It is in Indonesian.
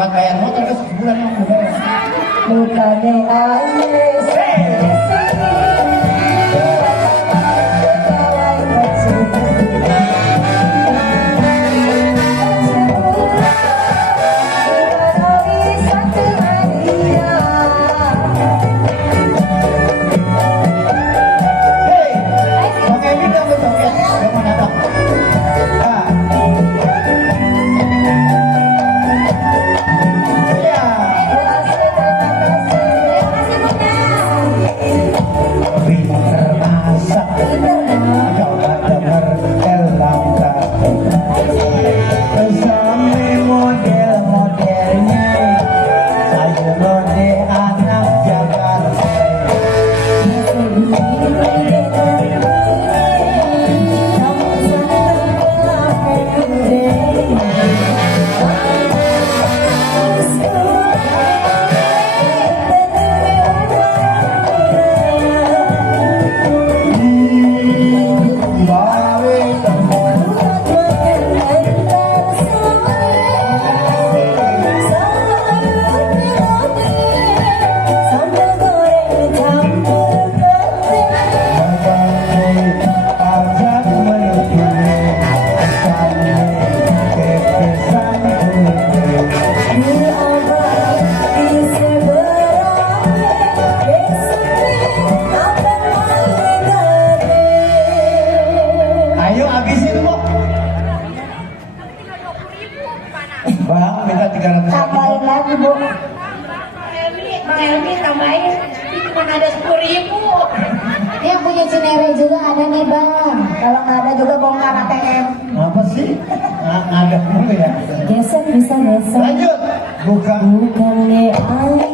buat bayar motor ke sebulan yang udah. Bukannya alis. Ayo habisin bu. Bang, minta 300. Tambahin lagi bu. Bang Elmi tambahin, itu cuma ada 10.000. Yang punya Cinere juga ada nih bang. Kalau nggak ada juga bongkar ATM. Apa sih? Ada dulu ya. Geser bisa geser. Lanjut. Bukan. Bukannya alis.